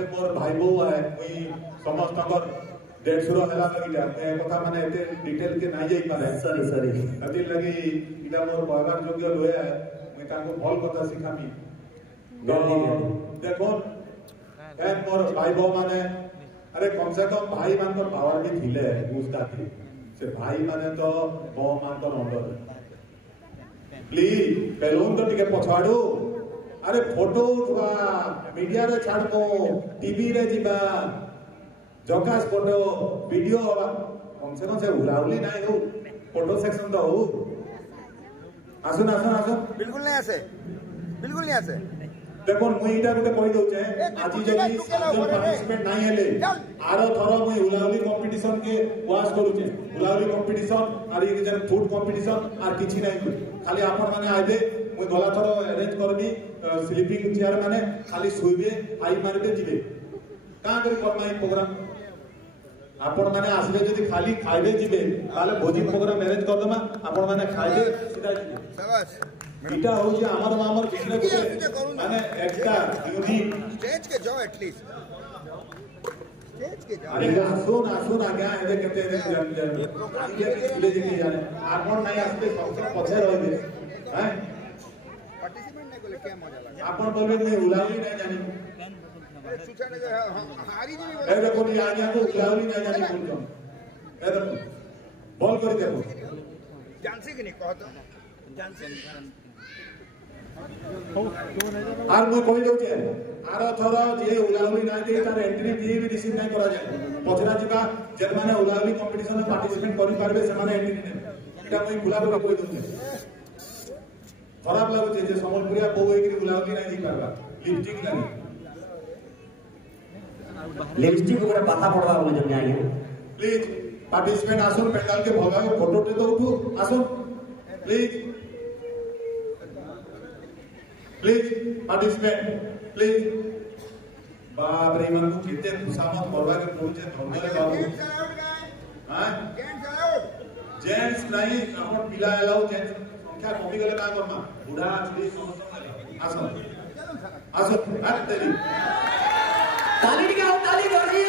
सबे मोर भाई बो है मुई समस्त कर 150 हला लगिटा मैं कथा माने एते डिटेल के नाही जाई पारे सॉरी अति लगी इटा मोर कहबार योग्य लोया है मुई ताको भल कथा सिखामी देखो ए मोर भाई बो माने अरे कम से कम भाई मान तो पावर भी थिले गुस्ता थी से भाई माने तो बो मान तो नंबर प्लीज बेलून तो टिके पछाडू अरे फोटो उठवा मीडिया रे छाड़बो टीवी रे जीबा जकास फोटो वीडियो कम से उलाउली नाही हो फोटो सेक्शन तो हो आसुन बिल्कुल नहीं आसे देखो मुई इटा गुटे कहि दउ छे आज जदी पार्टिसिपेंट नाही हेले आरो थरो मुई उलाउली कंपटीशन के वास करू छे उलाउली कंपटीशन आर ये जन फूड कंपटीशन आर किछि नाही खाली आपन माने आइबे मुई गला थरो अरेंज करबी स्लीपिंग चेयर माने खाली सोइबे आई मारबे जिबे का करी करमाई प्रोग्राम आपण माने आसले जदी खाली खाइबे जिबे ताले भोजी प्रोग्राम अरेंज कर दमा आपण माने खाइबे सीधा जिबे शाबाश इटा हो जे हमर बिजनेस गुटे माने एकटा यूनिक स्टेज के जाओ एटलीस्ट स्टेज के जाओ अरे आसुन आ गया एबे केते ये प्रोग्राम ले जे जाने आपण नाही आसले सबसे पछे रहबे हैं पार्टिसिपेंट ने बोले क्या मजा लगा आपण बोलबे मैं उलाउली नहीं जानी सुचने हारी जी ए देखो नहीं आ गया तो उलाउली नहीं जानी बोल दो ए देखो बॉल कर देखो जानसी कि नहीं कहो तो जानसी आर मु कहि दउ छे आरो थरो जे उलाउली नाही दे तार एंट्री फी भी रिसीव नाही करा जाय पछरा जिका जे माने उलाउली कंपटीशन में पार्टिसिपेट करि पारबे से माने एंट्री ने एटा मुई बुला बुला कहि दउ छे खराब लागु छे जे समलपुरिया बो होई कि उलाउली नाही दी पारबा लिपस्टिक नाही लिपस्टिक ऊपर पाता पड़वा बोले जब आए प्लीज पार्टिसिपेंट आसुन पेंडाल के भगा के फोटो टे तो उठो आसुन प्लीज पार्टिसिपेंट प्लीज बाप रे मन को कितने खुशामत करवा के पहुंचे धन्यवाद बाबू हां जेंट्स नहीं अपन पिला एलाउ जेंट्स संख्या कमी गले का करमा बुढ़ा छुरी समस्त आसो अरे तेरी ताली बजाइए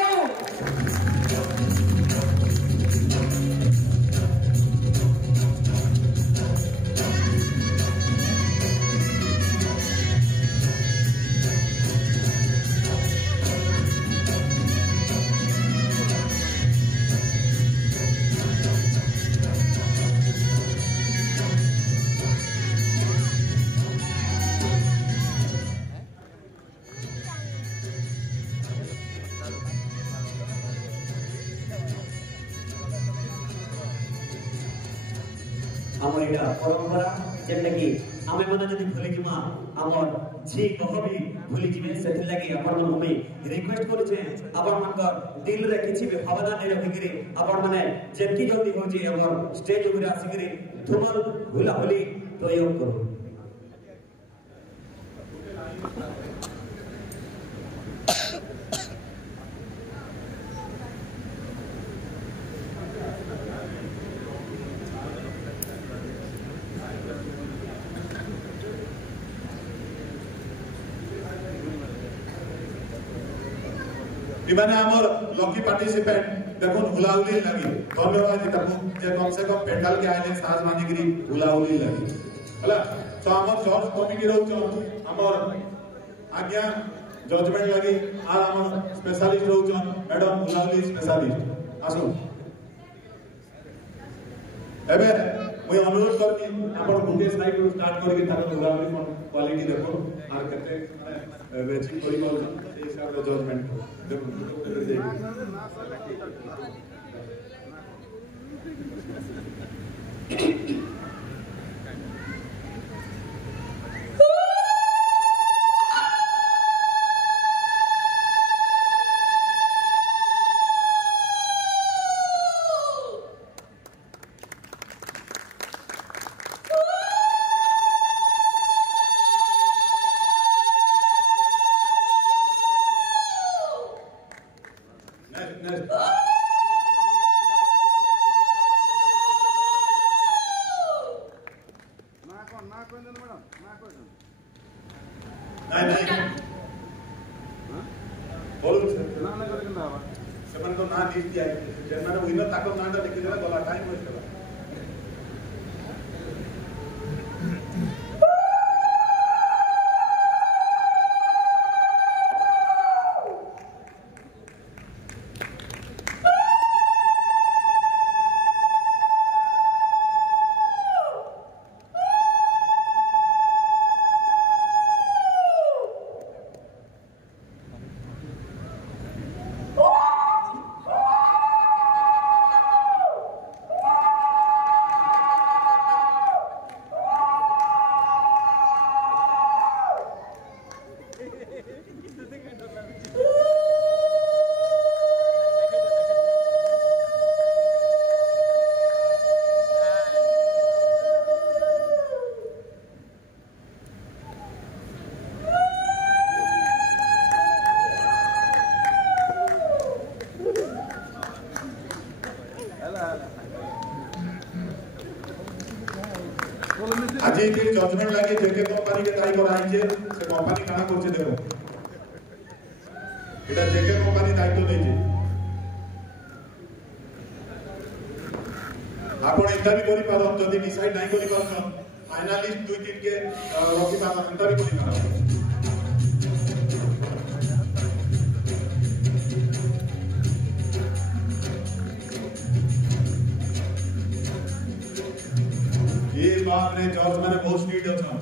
हमर एटा परंपरा जेटा कि आमे माने जदी भूली जिमा हमर जी कहबी भूली जिमे सेति लागि अपन मन में रिक्वेस्ट करू छे अपन मनकर दिल रे किछि भी भावना नै रखिकरी अपन माने जेति जल्दी हो जे हमर स्टेज ऊपर आसीकरी धुमल भूला होली प्रयोग करू इमाने हमर लकी पार्टिसिपेंट देखो हुलाहुली लगी धन्यवाद ताकू जे कम से कम पेंडाल के आइले साज मानिकरी हुलाहुली लगी हला तो हमर जज कमिटी रहउ छ हमर आज्ञा जजमेंट लगी आ हमर स्पेशलिस्ट रहउ छ मैडम हुलाहुली स्पेशलिस्ट आसो एबे मुई अनुरोध करबी हमर गुटे स्लाइड रो स्टार्ट करके ताको हुलाहुली क्वालिटी देखो आर केते माने वेचिंग करी बोल ए हिसाब रे जजमेंट बोलू ସେମାନେ ତ ନାଁ ଲିଷ୍ଟ ଦିଆ ଯେମାନେ ୱିନର ତାଙ୍କ ନାଁଟା ଲେଖିଦେଲେ ଗଲା ଟାଇମ୍ ୱେଷ୍ଟ ହେଲା। आज ये जजमेंट लगे जेके कंपनी के दायी कराई छे से कंपनी काना करछे देखो এটা जेके कंपनी दायित्व नहीं छे आपण एंता भी करि पारन जदी डिसाइड नहीं करि पारन फाइनलिस्ट 2-3 के रखि पारन एंता भी करि पारन ये बात रे जज माने बहुत स्पीड अछन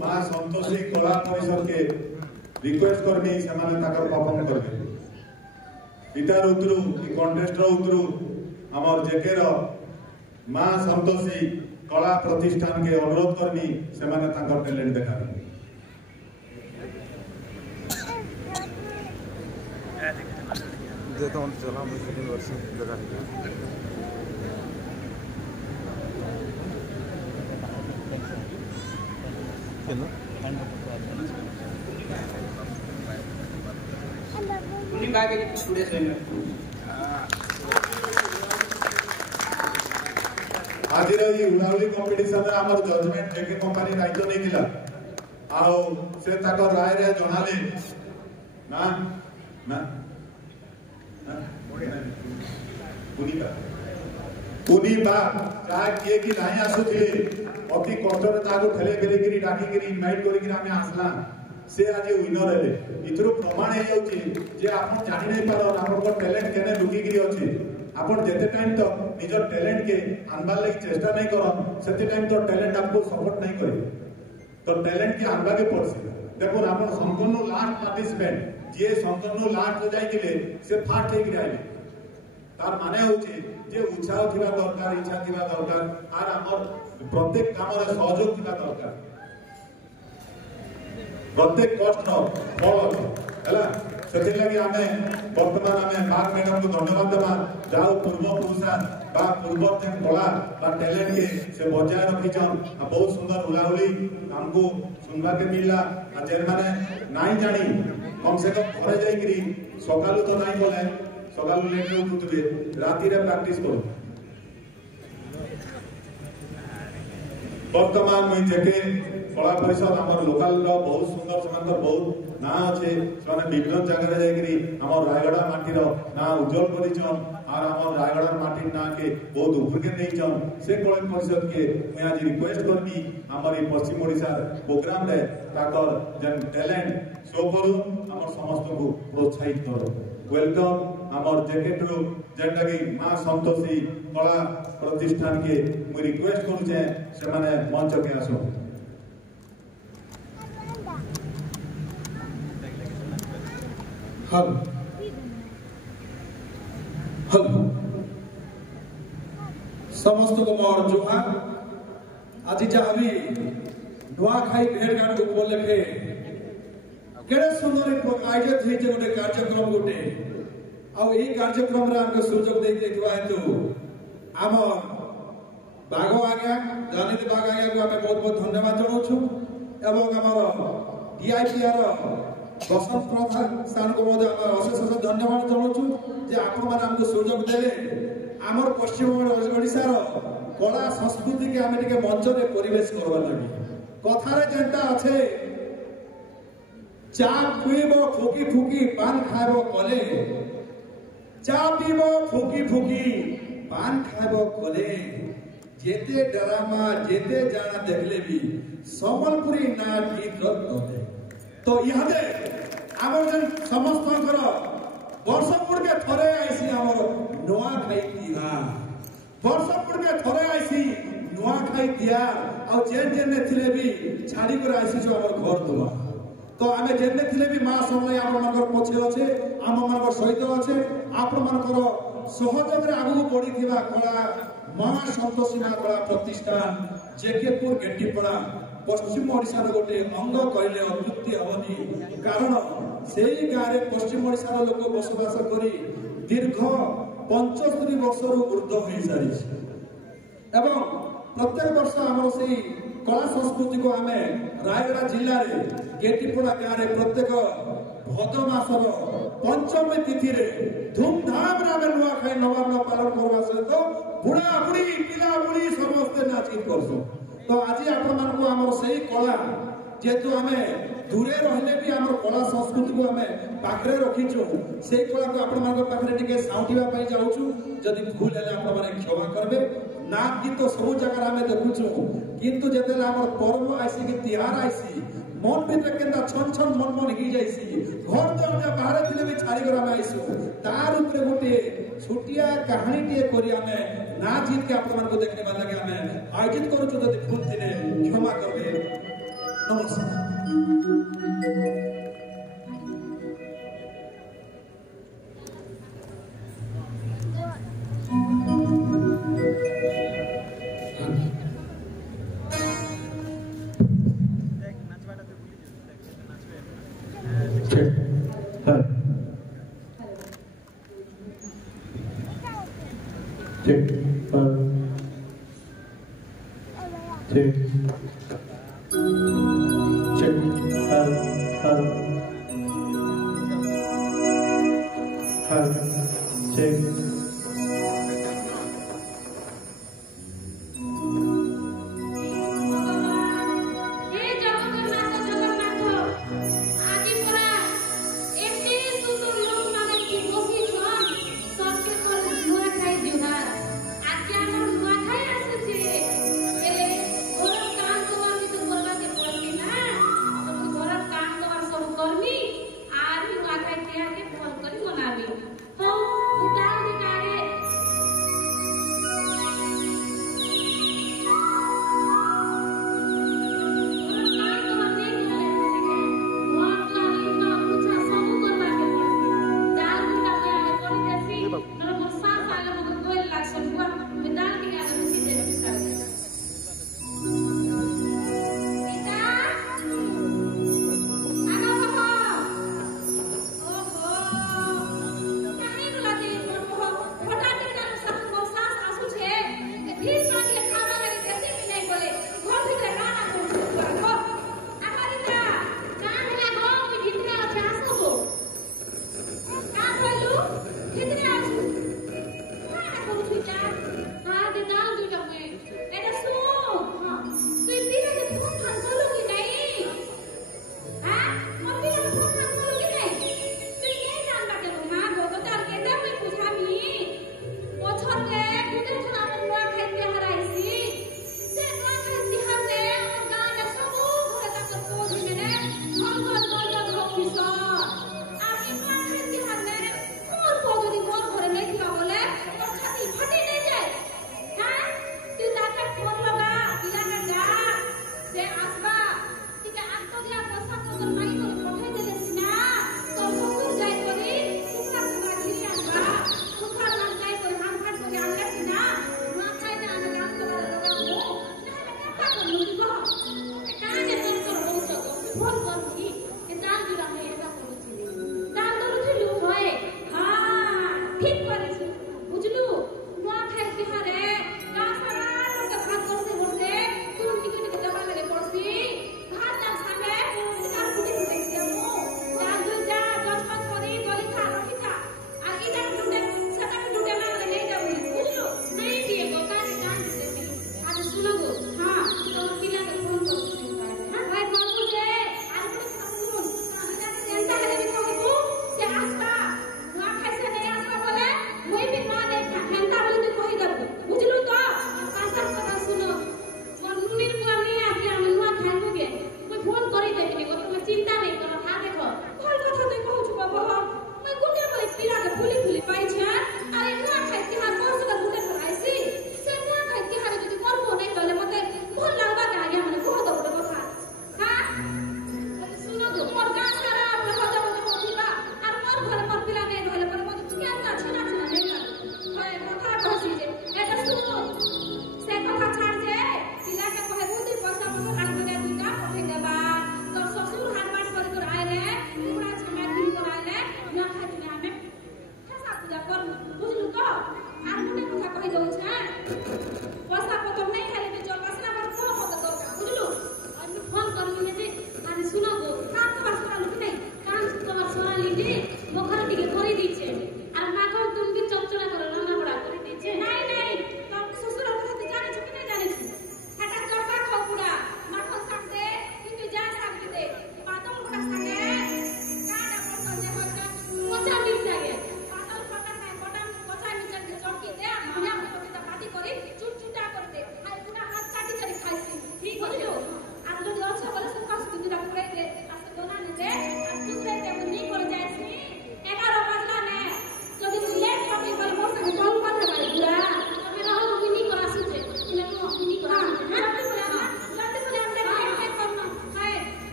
मां संतोषी कला परिषद के रिक्वेस्ट करनी से माने ताकर परफॉर्म करबे इतार उतरु ई कॉन्टेस्ट रो उतरु हमर जेके रो मां संतोषी कला प्रतिष्ठान के अनुरोध करनी से माने ताकर टैलेंट देखाबे देता हूं चला मैं सेकंड वर्ष लगा आज उलाउली कंपटीशन रे हमर जजमेंट जेके कंपनी दायित्व नहीं दिला आउ से ताकर राय रे जणाले ना ना पुनी बा का किए कि नाही आसुथिले अति कष्ट रे ताको ठेले बेले गिरी डाकी गिरी इनवाइट करी गिरी हमें आसला से आज विनर हेले इथरो प्रमाण हे जाउची जे आपण जानि नै पारो आपण को टैलेंट केने लुकी गिरी अछि आपण जेते टाइम तो निजर टैलेंट के आनबा लागि चेष्टा नै करन सेते टाइम तो टैलेंट आपको सपोर्ट नै करे तो टैलेंट के आनबा के पड़सी देखो आपण संपूर्ण लास्ट पार्टिसिपेंट जे संपूर्ण लास्ट हो जाई गेले से फास्ट हे गिराइले तार माने होची जे उत्साह थिबा दरकार इच्छा थिबा दरकार आर हमर प्रत्येक काम रे सहयोग थिबा दरकार प्रत्येक कष्ट फल अछि हला सेति लागि हमें वर्तमान हमें बाग मैडम को धन्यवाद देबा जाओ पूर्व पुरुषा बा पूर्वतन कला बा टैलेंट के से बजाय रखिछन बहुत सुंदर उलाउली हमको सुनबा के मिलला आ जेर माने नाही जानी कम से कम घरे जाई गिरी सकालु तो नाही बोले सकालु लेट रे उठुतबे राती रे प्रैक्टिस करो वर्तमान में जेके कला परिषद हमर लोकल रो बहुत सुंदर समांतर बहुत ना अच्छे से विभिन्न जगह जाकरी आम रायगड़ा माटीर ना उज्जवल करिछन और आम रायगड़ा माटीर ना के बहुत ऊपर के नहींचन से कला परिषद के मैं आज रिक्वेस्ट करबी आमर ये पश्चिम ओडिशा प्रोग्राम रे ताकर जन टैलेंट शो करू आम समस्त को प्रोत्साहित करू वेलकम आमर जैकेट रू जेंटा की मां संतोषी कला प्रतिष्ठान के मैं रिक्वेस्ट करू जे से माने मंच के आसो हल हल समस्त को मोर जुहार आज जहाँ भी नुआखाई भेड़घाट उपलक्षे केड़े सुंदर आयोजित होइছে गोटे कार्यक्रम गोटे आ एही कार्यक्रम रे हमके सुযোগ देते हेतु हेतु आम बाग आज्ञा राजनीति बाग आज्ञा को आम बहुत बहुत धन्यवाद जनाऊँ एवं आमर डीआईपीआर बसंत प्रधान को अशेष अशेष धन्यवाद जनाऊँ जे आपण मैंने आमको सुযোগ देले आमर पश्चिम ओडिशार कला संस्कृति के आम टे मंच में परिवेश करवा लगे कथार जेनता अच्छे चा पीब फुकी फुकी पान खाइब कले चा पीब फुकी फुकी पान खाइब कले जेते ड्रामा जेते जाना देखले भी संबलपुरी नाच गीत रखते तो इहादे आमर जन समस्त वर्षपुर के थरे आईसी आमर नुआखाई तिहार वर्षपुर के थरे आईसी नुआखाई तिहार आ जेन जेन थिले भी छाड़ी कर आईसी जो आमर घर दुआ तो आमे जेन थिले भी मां समय आम मनकर पछे अच्छे आम मनकर सहित अच्छे आपण मनकर सहयोग रे आगु बढ़ी थिबा कला मां संतोषी मां कला प्रतिष्ठान जेकेपुर गेंटीपड़ा पश्चिम ओडिशा गोटे अंग कहले अत्युक्ति हबनी कारण सेही गारे पश्चिम ओडिशा लोक बसवास करी दीर्घ 75 वर्ष ऊर्ध्व हो सारी एवं प्रत्येक वर्ष आम से कला संस्कृति को आम रायगड़ा जिले में गेंटीपड़ा गाँव में प्रत्येक भद मासर पंचमी तिथि धूमधाम नुआखाई नवान्न पालन करवा सहित बुढ़ा बुढ़ी पिला बुढ़ी समस्ते नाचित करसु तो आज आपण आम से कला जेहेतु आम दूरे रहिले भी आम कला संस्कृति को आम पाखरे रखीचु से कला को आपण पाखरे टिके साउंटिबा जाऊँ जदि भूल है आप क्षमा करेंगे नाच गीत सब जगह आम देखुचु किंतु जेते आम पर्व आईसी कि तिहार आईसी मन भीतर केनता छन छन मन मन ही जाइसी घर तो हम बाहर थिले भी छाड़ी कर हम आइसु तार ऊपर गोटे छोटिया कहानी टे करी हमें नाच गीत के आपण को देखने वाला के हमें आयोजित करू तो जदि भूल थिले क्षमा करबे नमस्कार सब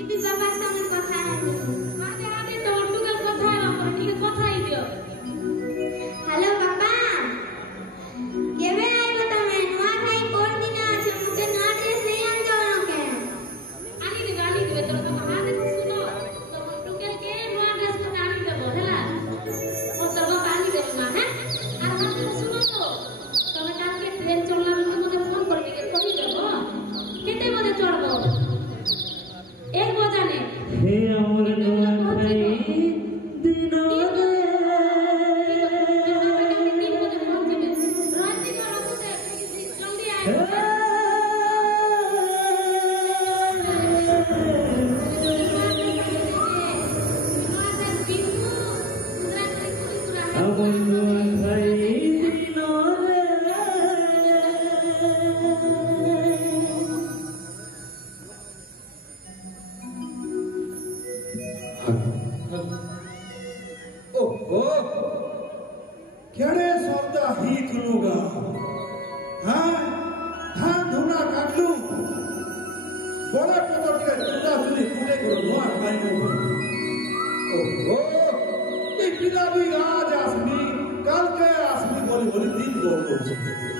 इबी बाबा संग কথা আছে আরে আরে তোরটুকার কথা আমার ঠিক কথাই দিও হ্যালো বাবা কেবে আইবো তুমি নোয়া ভাই কোন দিন আছে মুকে না ড্রেস নেই আনছো নাকে আনি দিবে তোর কথা হাতে শুনো তোর টুকেল কে নোয়া ড্রেস কথা আনি দেব হেলা ও তোর বাবা আনি দেব না হ্যাঁ আর হাতে শুনো তো তুমি কালকে ট্রেন চললা মতে ফোন করবি কে কবি দেব কেতে মতে চড়বো एक बजाने हे अमर नोआ भाई दिनो अमर नोआ भाई दिनो केड़े सौदा ही खुलूगा हाँ धान धुना काटलू बड़ा पतो के चुदा चुनी कूटे को धुआ खाइनो ओहो ये पिला भी आज आसमी कल के आसमी बोली दिन बोल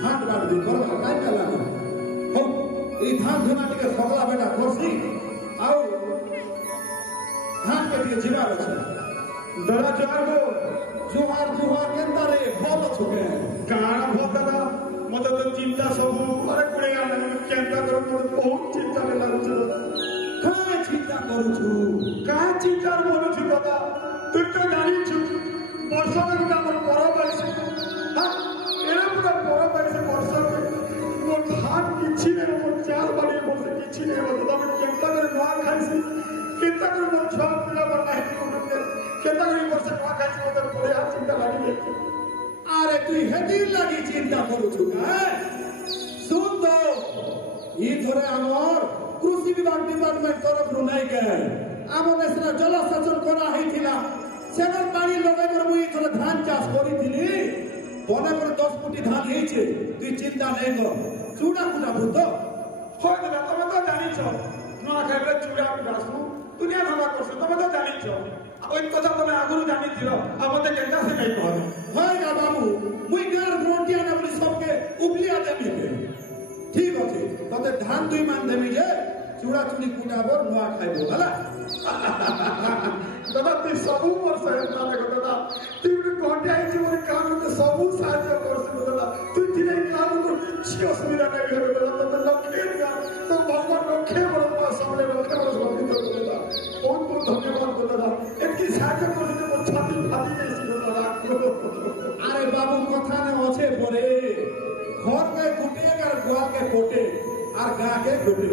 हाथ काट दी कर काई का लागे हो ई धान धुना के सगला बेटा कोसी आओ हाथ के जीवा আছে दरा चारबो जुहार केंता रे भल छके काना भोतदा मते तो चिंता सब अरे कुड़े आने केंता करो मोर बहुत चिंता ले लागु छ काय चिंता करू छु काय चिंता बोलु छु दादा तू तो जानी छु वर्ष में गुटा मोर बड़ पैसे हां एरा पुरा बड़ पैसे वर्ष में मोर धान किछि ने मोर चार बारी मोर से किछि ने दादा मैं केंता करे नवा खाइसी केंता करे मोर छा पिला बना है केंता करे वर्ष नवा खाइसी मोर बड़े आ चिंता लागी जाय अरे तू हेदिर लगी चिंता करू छु का सुन दो ई थोरे हमर कृषि विभाग डिपार्टमेंट तरफ रु नै गए आमो नेशनल जल सेचन करा हेतिला सेनर पानी लगाई कर मुई थोरे धान चाष करी थिली बने कर 10 फुटी धान हेचे तू चिंता नै कर चूड़ा कुटा भूत होय दादा तमे तो जानी छ नवा खाइले चूड़ा कुटासु दुनिया धंधा करसु तमे तो जानी छ ओइ कथा तमे आगुरु जानी थिलो आ मते केंता से नै कहलो होय ना बाबू मुई गार ग्रोटिया ना बोली सबके उपलिया देबी के ठीक अछि तते धान दुई मान देबी जे चूड़ा चूड़ी कुटाबो नुआ खाइबो हला दादा तू सबु वर्ष एंता लागो दादा तू कोटे आइछ मोर काम में सबु साहाय्य करसु दादा तू दिने काम को किछि असुविधा नै हो दादा तते लखे का तो भगवान लखे मोर पास सामने लखे मोर स्वामी तो दादा बहुत बहुत धन्यवाद दादा एतकी साहाय्य करसु मोर छाती फाटी गइछि दादा अरे बाबू कथा ने আছে পরে घर के कुटे कर गोल के कोटे और गा के कोटे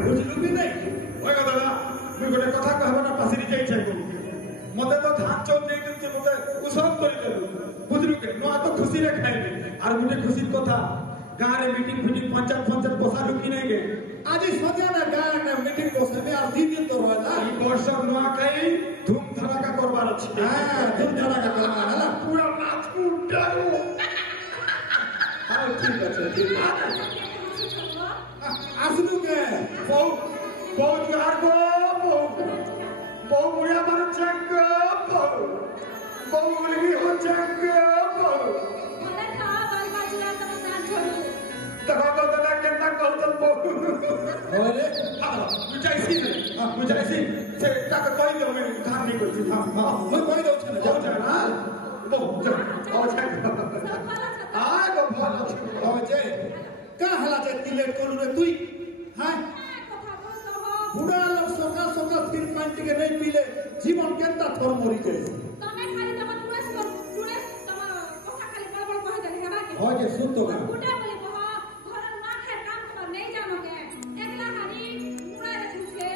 बुझलु भी नहीं ओए दादा मैं गोटे कथा कहबो ना पासिरी जाई छै मते तो धान चौल दे के मते उसब करि देलु बुझलु के नो तो खुशी रे खाइबे और गोटे खुशी कथा गां रे मीटिंग पंचायत बसा लुकी नहीं गे आज सजा ना गां ने मीटिंग बसे में और दिन तो रहला ई वर्ष नुआ खाई धूम धड़ाका करबार अछि हां धूम धड़ाका करबा हला पूरा नाच उठाओ हां ठीक है आसलू के बहु जुहार को बहु बुढ़िया मार चेक बहु मुलगी हो चेक મને ખાવા બાલકા જીરા તમે ના છોડો तका को दादा केतना कहतन बहु होले बुझाइसी से तक कहि दो मैं धान नहीं करती हां मैं कोई दो छने जाओ जा ना बहु जा आओ जा आ गो भल अछि हो जे का हला जे तिलेट कोलु रे तुई हां কথা বলছো হো बुढ़ा लोग सका फिर पानी के नहीं पीले जीवन केंता थोर मरी जाए તમે ખાલી તમાર ટુરેસ તમાર কথা ખાলি બળબળ કહે દેલી হেবা কি हो जे सुन तो गा গুটা বলি কহ ঘর না খায় কাম তোমার নেই জানো কে একলা হারি মুড়া রে তুছে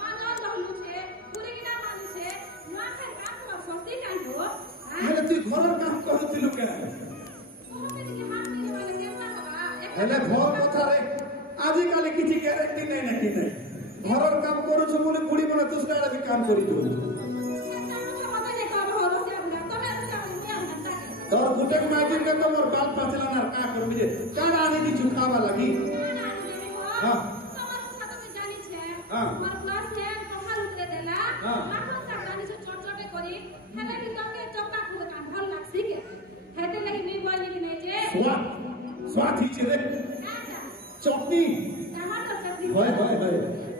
মানন দহলু ছে পুরি কিনা মানু ছে না খায় কাম তোমার সস্তি কাই হো हेले तू घरर काम करतिलु के ওহতে কি হাত নিয়ে বলে কেমন হবা हेले घर कथा रे आजि काले किछि ग्यारंटी नै ना कि नै घरर काम करू छ बोले बुढ़ी बना दूसरा आले भी काम करी दो तोर गुटे माजिन के तो मोर बाल पाचला ना का करबी जे काना आनी दी झुकावा लगी हां তোমার কথা তুমি জানি हां मोर क्लास है पहाड़ उतरे देला हां माखन सागानी से छोटे करी हेले भी तके चक्का खुद कान भल लागसी के हेते लगी नहीं बोली कि नहीं जे स्वाद ही छे रे चटनी टमाटर चटनी होय होय होय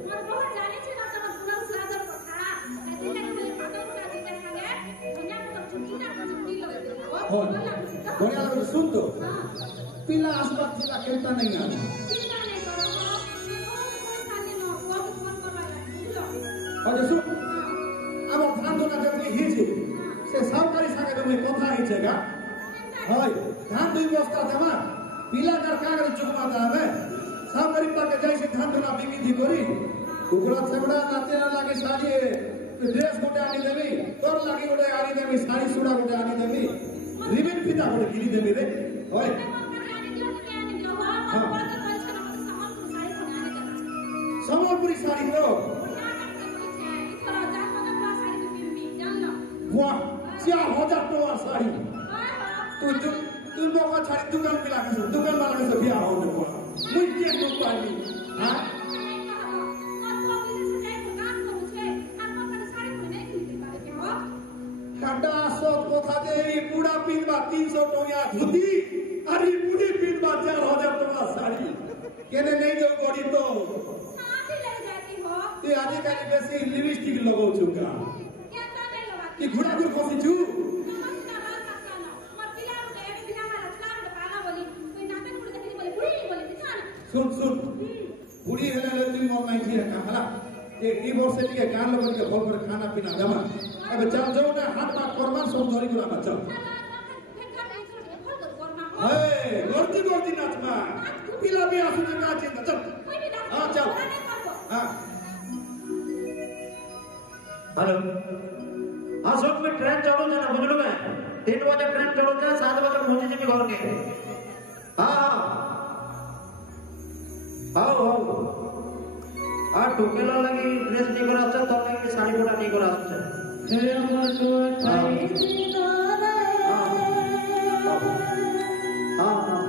मोर बहुत जाने छे ना तम पूरा स्वादर कथा हेते लगी बोले पागल पूरा दिते संगे धनिया पत्ता चुटकी लगे देला हो बढ़िया लगे सुन तो हां पिला आसपास जिला केता नहीं आ चिंता नहीं करो हो कोई साने न को फोन करवा बुझलो और सुन अब ধান দোনা যেমনি হিছে সে সরকারি সাকে তুমি কথা হিছেগা হয় ধান দুই বস্তা জমা পিলা কার কাগজ চুকমা দাবে সরকারি পাকে যাইছে ধান দোনা বিবিধি করি কুকুরা ছবড়া নাতে না লাগে শাড়ি ড্রেস গোটে আনি দেবি তোর লাগি গোটে আনি দেবি শাড়ি সুড়া গোটে আনি দেবি রিবিন ফিতা গোটে কিনি দেবি রে হয় সম্বলপুরি শাড়ি তো वाह 4000 টাকা শাড়ি তুই মোকা ছাড়ি দোকান पे लागे दुकान वाला से बियाह हो गया मुझ के तो पाली हां काटा सत কথা যে এই বুড়া পিনবা 300 টাকা ধুতি আর এই বুড়ি পিনবা 4000 টাকা শাড়ি কেনে নেই যাও গড়ি তো তুই আজকাল বেশি লিপস্টিক लगाउ छुका कि घुड़ा गुर खोसी छु सुन सुन बुढ़ी हेले ले तुम मोर नहीं थी का हला ए वर्ष के गान लोग के फल पर खाना पीना जमा अब चल जाओ ना हाथ पाक करबा सब धरी गुला बच्चा हे गोरती गोरती नाचमा पिला भी आसु का चिंता चल हां चल हां हेलो अशोक में ट्रेन चलो ना बुझलो मैं 3 बजे ट्रेन चलो जा 7 बजे पहुंचे जी घर के हां हां हां आ टोकेला लगी ड्रेस नहीं करा अच्छा तो लगी साड़ी बोला नहीं करा अच्छा हे हमर तो खाई हां हां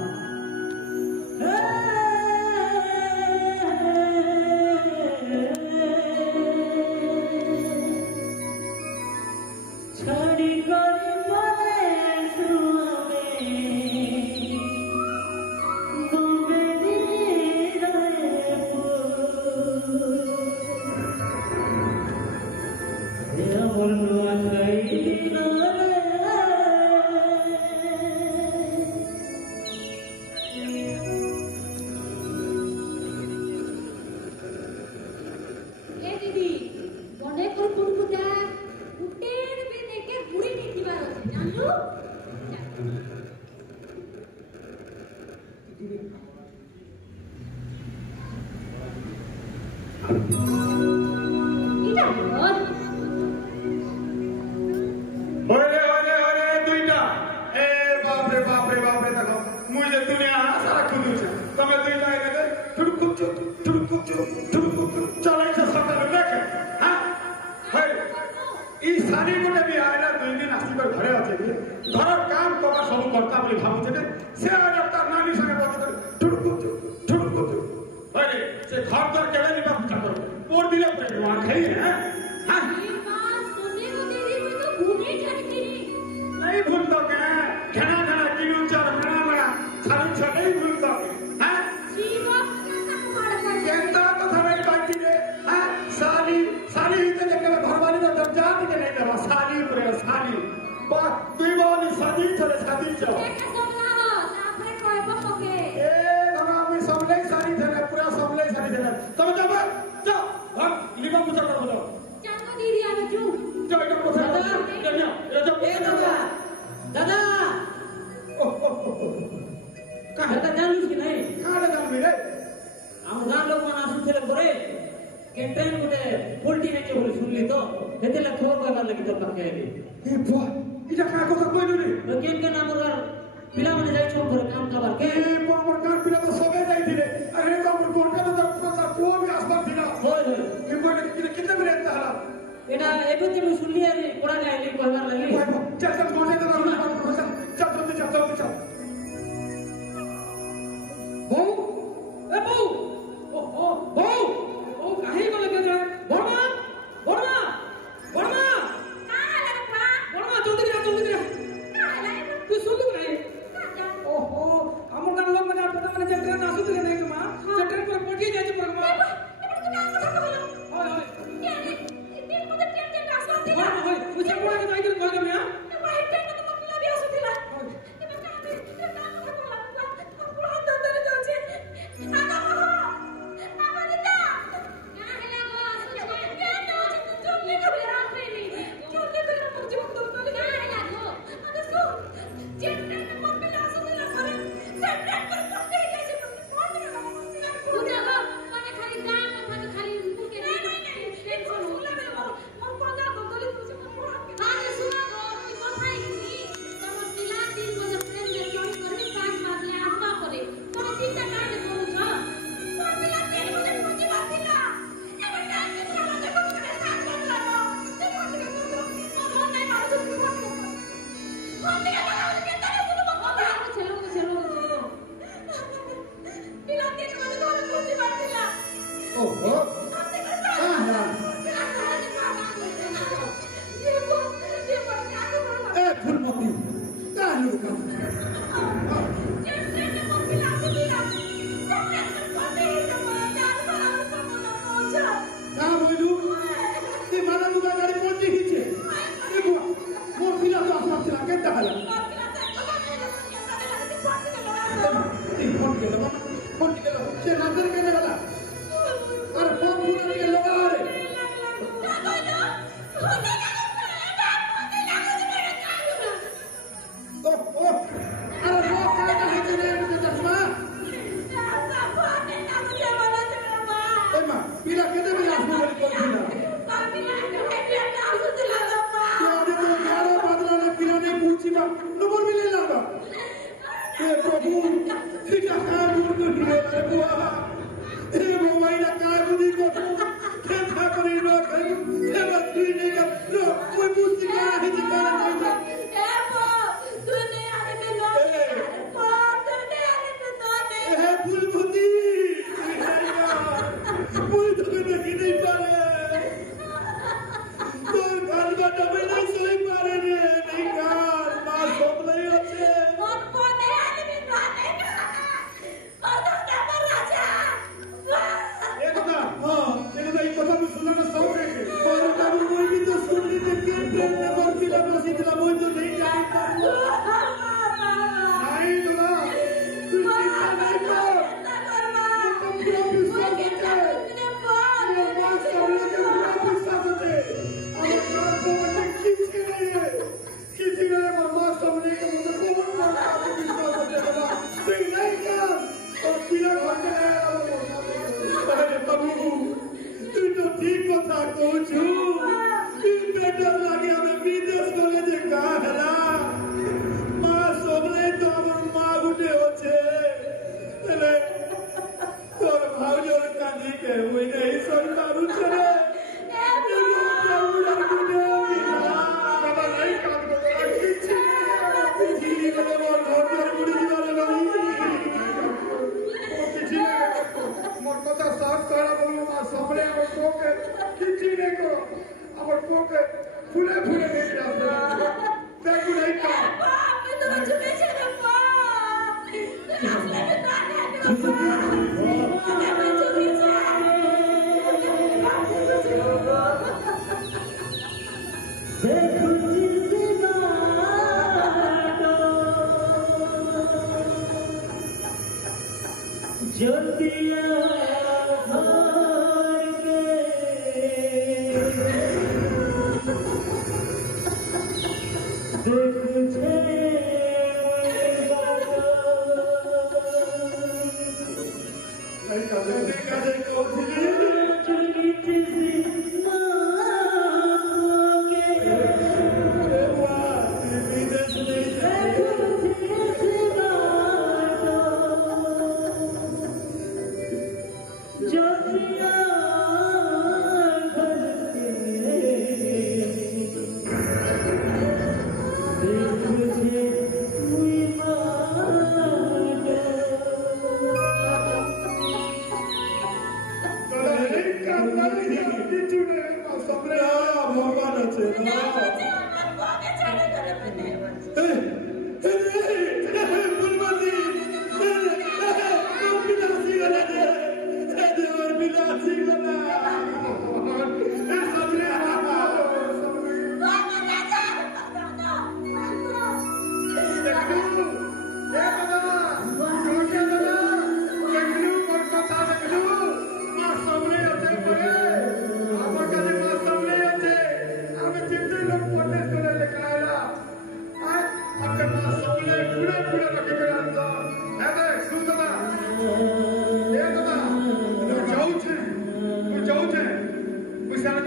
बहु ए बहु ओ काहे बोले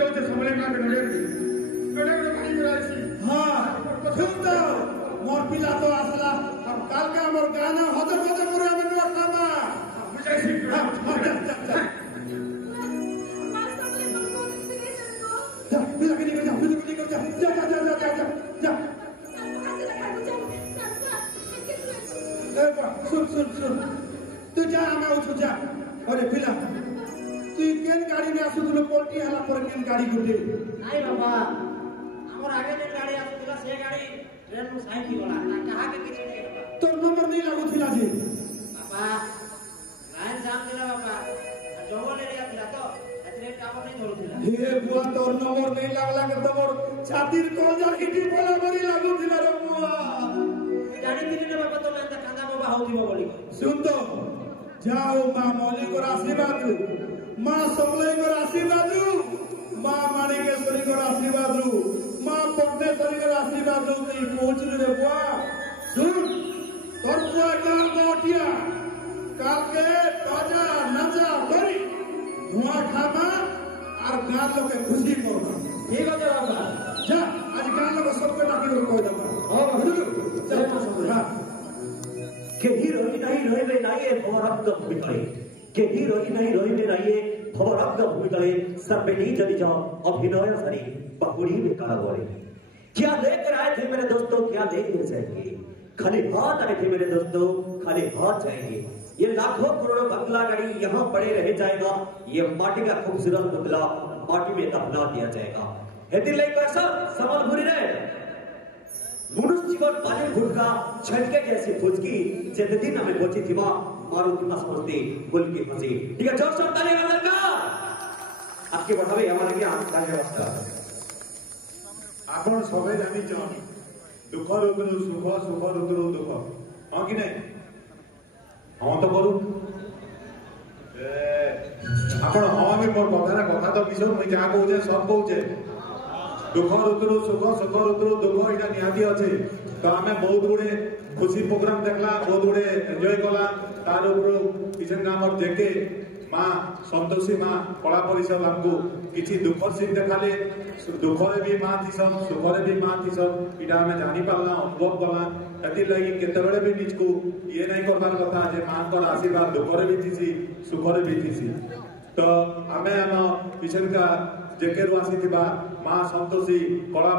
जाऊचे सबले का नडे गाड़ी कराइसी हां सुनता मोर पिला तो आसला अब काल का मोर गाना हजर हजर मोर मनवा खामा मुझे सीख जा पिला के निकल जा सुन तू जा मैं उठ जा अरे पिला तू केन गाड़ी में आसु तुलो पोल्टी हला पर केन गाड़ी गुटे नहीं बाबा हमर आगे जे गाड़ी आसुला से गाड़ी ट्रेन में साइड की गला ना कहा के किछ नहीं बाबा तोर नंबर नहीं लागू थिला जी बाबा लाइन जाम दिला बाबा जंगल एरिया थिला तो एतरे टावर नहीं धरुथिला हे बुआ तोर नंबर नहीं लागला के तोर छातीर कलजा हिटी बोला बरी लागू थिला रे बुआ जानी दिले ना बाबा तो मैं कांदा बाबा होतिबो बोली सुन तो जाओ मां मौली को आशीर्वाद दू मां समलई को आशीर्वाद दू मां माणिकेश्वरी को आशीर्वाद दू मां पटनेश्वरी को आशीर्वाद दू तई पहुंच रे बुआ सुन तोर बुआ गार मोटिया काल के ताजा नचा करी धुआं खामा और गार लोग के खुशी करना ठीक है बाबा जा आज गार लोग सबके डाकी को दबा हां चल हां के हीरोइन नहीं रहिबे नाइए भवरक्त भूमितले के हीरोइन नहीं रहिबे नाइए भवरक्त भूमितले सर्वेनी जदि जाओ अभिनय सरी बहुरी में कागोरे क्या लेकर आए थे मेरे दोस्तों क्या लेकर जाएंगे खाली हाथ आए थे मेरे दोस्तों खाली हाथ जाएंगे ये लाखों करोड़ों बंगला गाड़ी यहाँ पड़े रह जाएगा ये माटी का खूबसूरत बंगला माटी में दफना दिया जाएगा हेती लाइक पैसा समल भूरी रहे मनुष्य जीवन पानी भूलका छटके जैसी फुचकी जितने दिन हमें पहुंची थी मां मारो तुम समझते बोल के हंसी ठीक है जोर शोर ताली बजा का आपके बढ़ावे हमारे क्या ताली बजा आपण सबे जानी चन दुख ऋतु सुख सुख ऋतु दुख हां कि नहीं हां तो करू आपण हां भी मोर कथा तो विषय मैं जा कहूजे सब कहूजे दुख ऋतु सुख सुख ऋतु दुख इटा निहाती अच्छे तो आम बहुत गुड़े खुशी प्रोग्राम देखला बहुत गुड़े एंजॉय कला तार ऊपर किचन गाँव देखे माँ संतोषी माँ कला परिषद आमको किसी दुखर सीन देखाले दुखरे भी माँ थीसन सुखरे भी माँ थीसन इटा आम जानी पारला अनुभव कला एति लगी केतेबेले भी निजको ये नहीं करबार कथा जे माँ को आशीर्वाद दुखरे भी थीसी सुखरे भी थीसी तो आमे आम किचन का जेकेरु आसीथिबा माँ संतोषी कला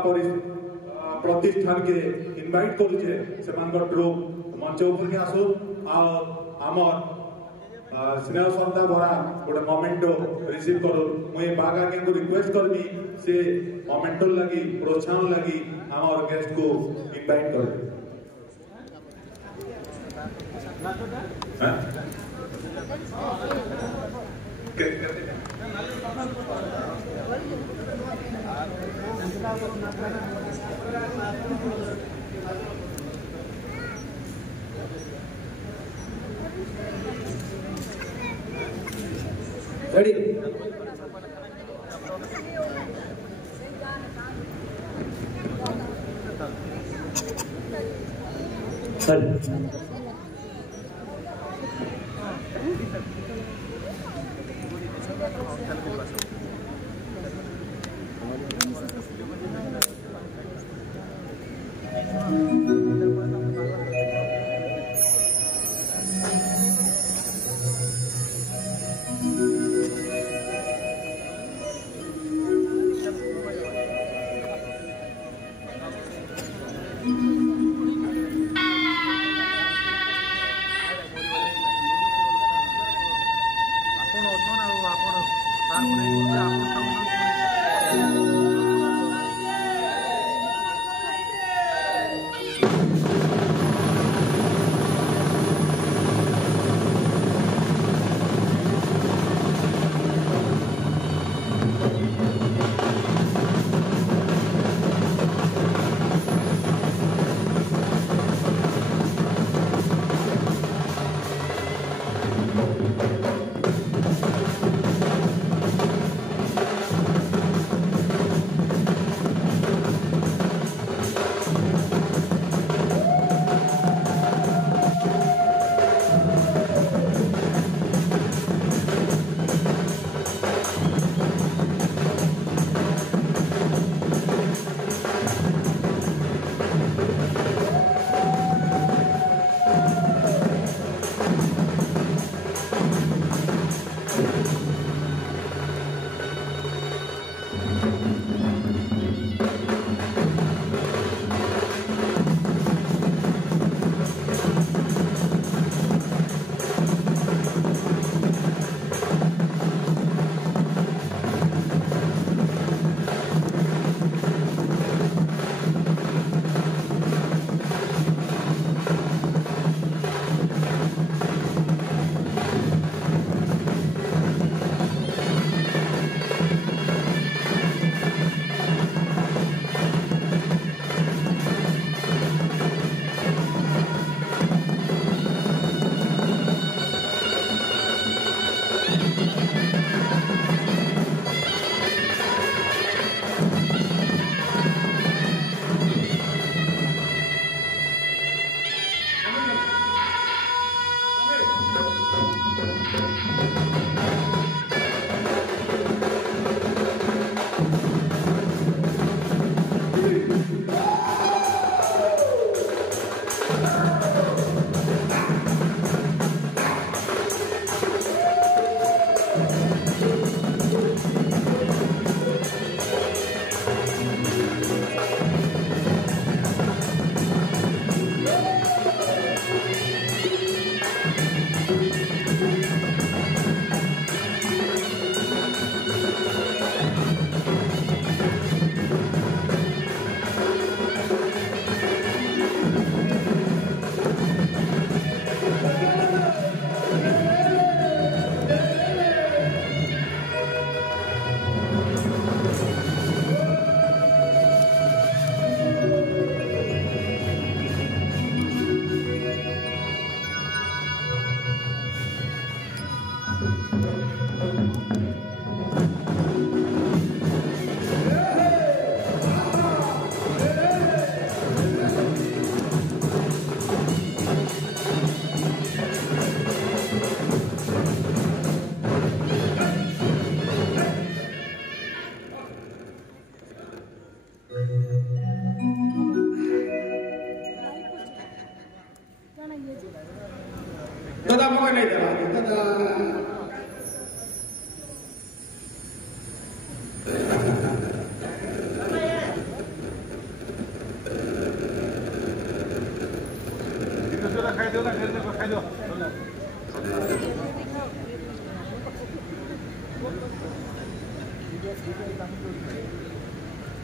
प्रतिष्ठान के इनवाइट करूचे सेमानकर ग्रुप मंच ऊपर के आसु आमर स्नेह श्रद्धा भरा गोटे मोमेंटो रिसीव करू मुझे बागा के रिक्वेस्ट करमी से मोमेंटो लगी प्रोत्साहन लगी आमर गेस्ट को इनवाइट कर रेडी चल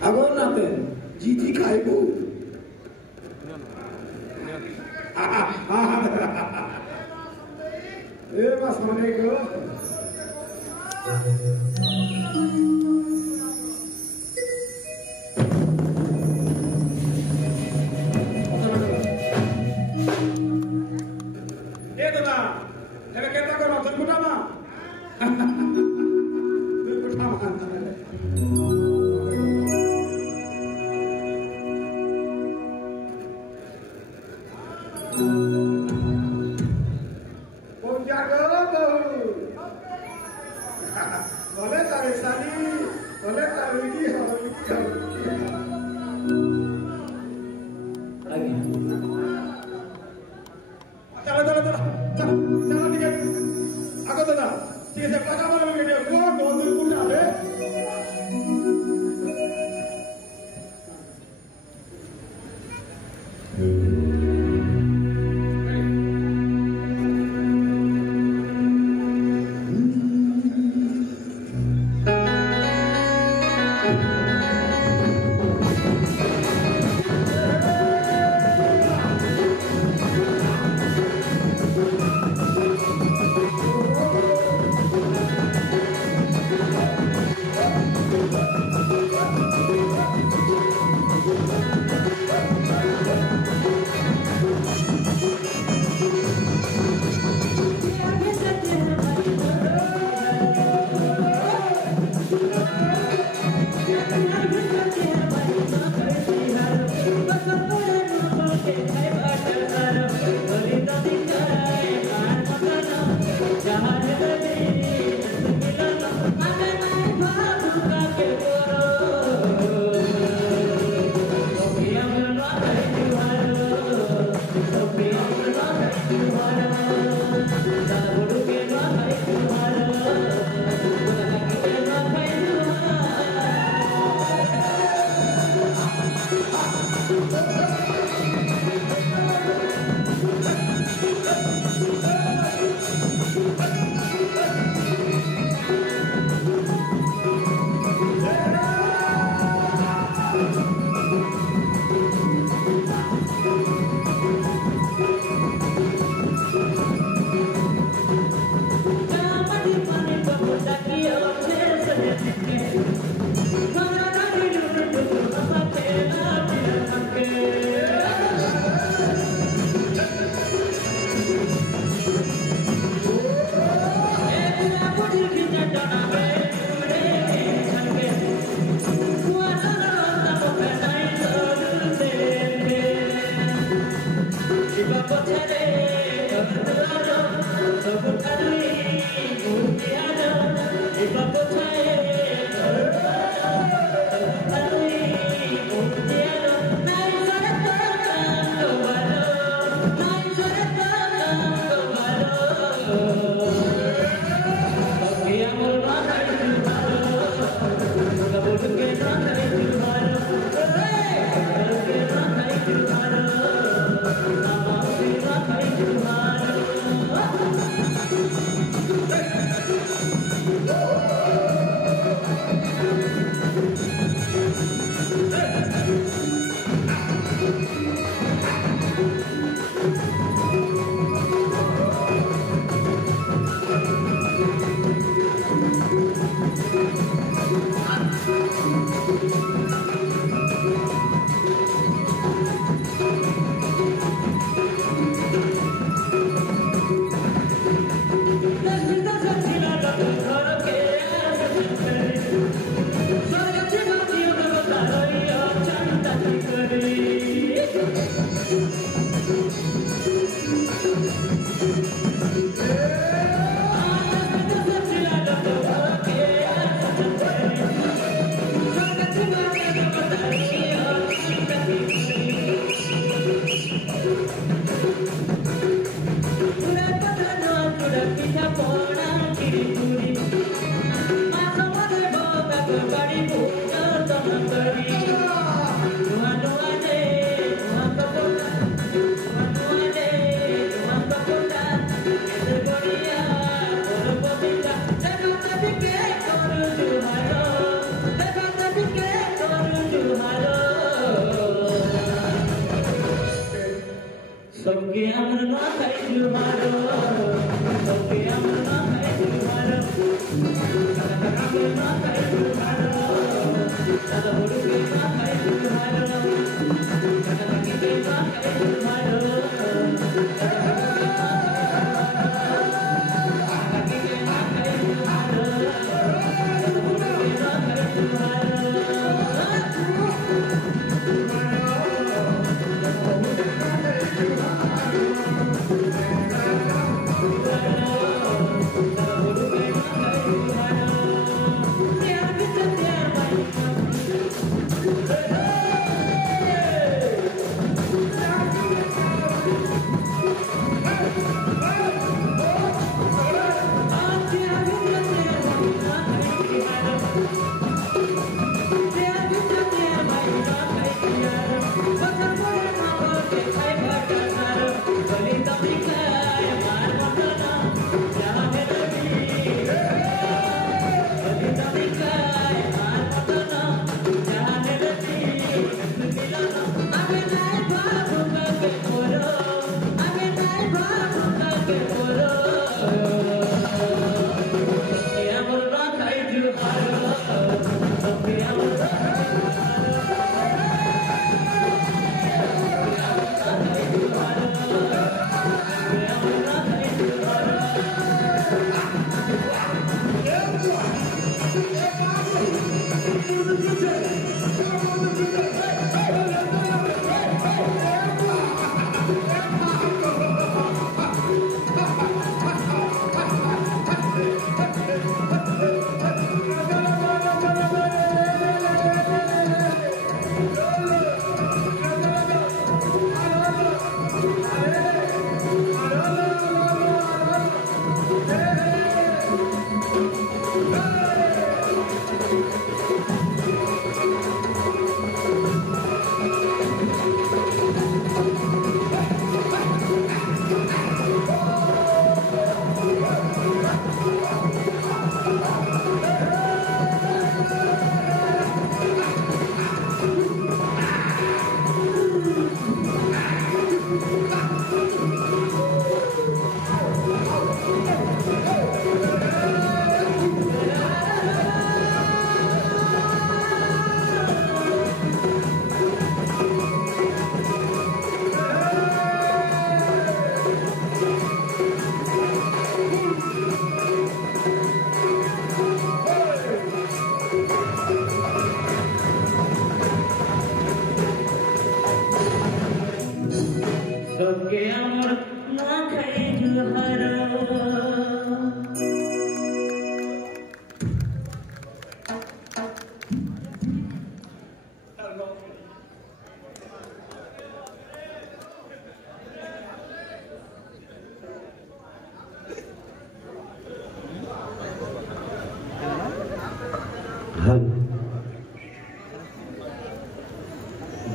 আগর নাতে জিজি খাইবো এ মাস মানে গো এ দাদা এবে কেটা করো তুমি কুটা না তুমি কুটা মা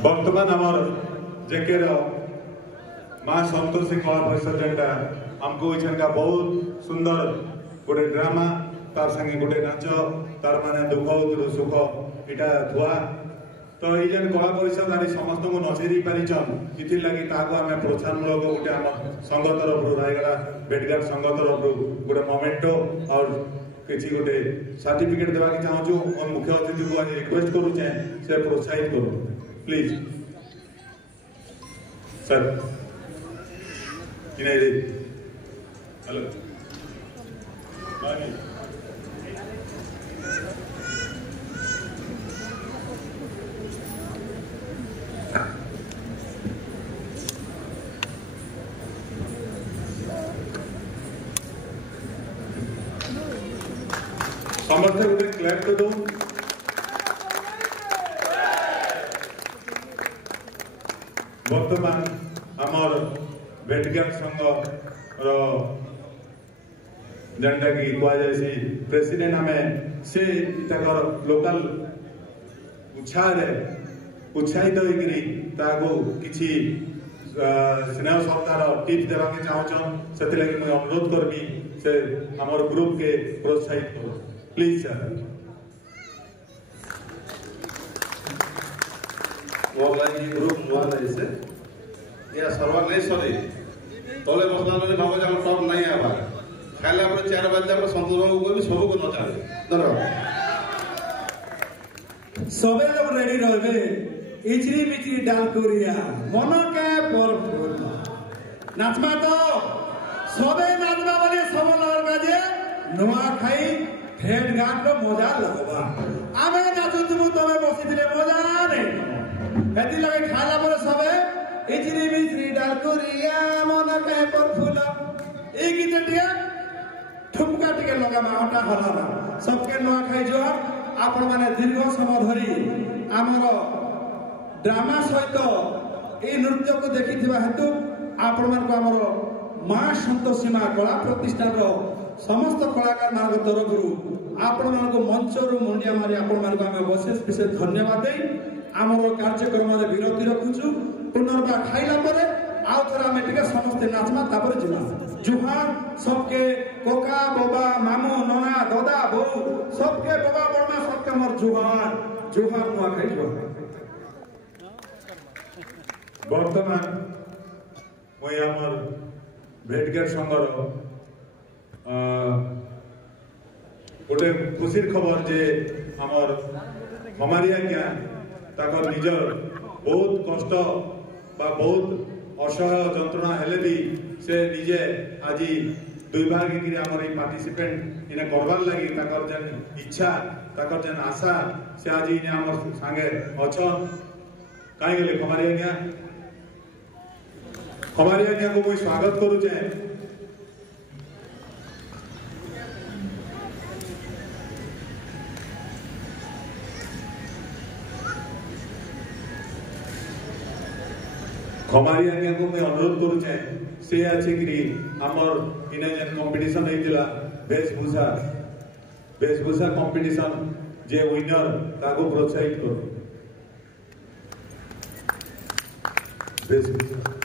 बर्तमान आमर जेकेर माँ संतोषी कला परिषद जेनटा हमको इछनका बहुत सुंदर गोटे ड्रामा तार संगे गोटे नाच तार माने दुख सुख इटा थुआ तो ये जेन कला परिषद आदि समस्त को नचेरी पारिछन इथि लागि ताको हमें प्रोत्साहन मूलक गोटे आम संघ तरफ रायगड़ा भेटघाट संघ तरफ गोटे मोमेंटो और किसी गोटे सर्टिफिकेट देवा के चाहूँ और मुख्य अतिथि को आज रिक्वेस्ट करूचे से प्रोत्साहित करू प्लीज सर किने हेलो समर्थक गोटे क्लैप कर दो वर्तमान आमर भेटघाट संघ जेनटा कि कहुसी प्रेसिडेंट आम से लोकल उत्साहित होकर किसी स्नेह सप्ताह टिप्स देवा के चाहूँ से अनुरोध करमी से आमर ग्रुप के प्रोत्साहित करो प्लीज सर ग्रुप नुआ से या सर्वाग्रेश्वरी तले बसला भाव जे टॉप नहीं आवा खाइला पर 4 बजे हम संतोष बाबू को भी सब को नचा धन्यवाद सबे जब रेडी रहबे इचरी मिचरी डाल कोरिया मन के पर नाचमा तो सबे नाचमा बोले सब लवर का जे नुआ खाई भेट घाट रो मजा लगबा आमे नाचु तुम तमे बसी दिले मजा नहीं हेती लगे खाला पर सबे इचरी मिचरी डाल कोरिया मन के पर फूल ए गीत टिया ठुमका टिके लगा माटा हलाला सबके नुआ खाई जो आपण माने दीर्घ समय धरी आमर ड्रामा सहित ए नृत्य को देखिथिबा हेतु आपण मान को आमर मां संतोषी मां कला प्रतिष्ठान रो समस्त कलाकार मान तरफ आपण मान को मंच रो मुंडिया मारी आपण मान को हमें विशेष धन्यवाद दे आमर कार्यक्रम रे विरति रखुछु पुनर्बा खाइला परे आउ थरा में टिके समस्त नाचमा तापर जिमा जुहार सबके कोका बाबा मामू नोना दादा बो सबके बाबा बड़मा सबके मोर जुहार जुहार नुआ खाई जुहार वर्तमान मैं आमर भेटघाट संघर गोटे खुशी खबर जे आमर हमारी आज्ञा ताकर निजर बहुत कष्ट बा बहुत असहाय जंत्रणा हेले भी से निजे आज दुई भाग आमर पार्टिसिपेंट इने करवार लगी ताकर जेन इच्छा ताकर जेन आशा से आज इने आमर संगे अछन कहीं गले हमारी आज्ञा को मुझे स्वागत करुचे हमारी आज्ञा को मैं अनुरोध करुचे से अच्छे कि आमर इने जेन कंपटीशन होइतिला वेशभूषा कंपटीशन जे विनर ताको प्रोत्साहित करो वेशभूषा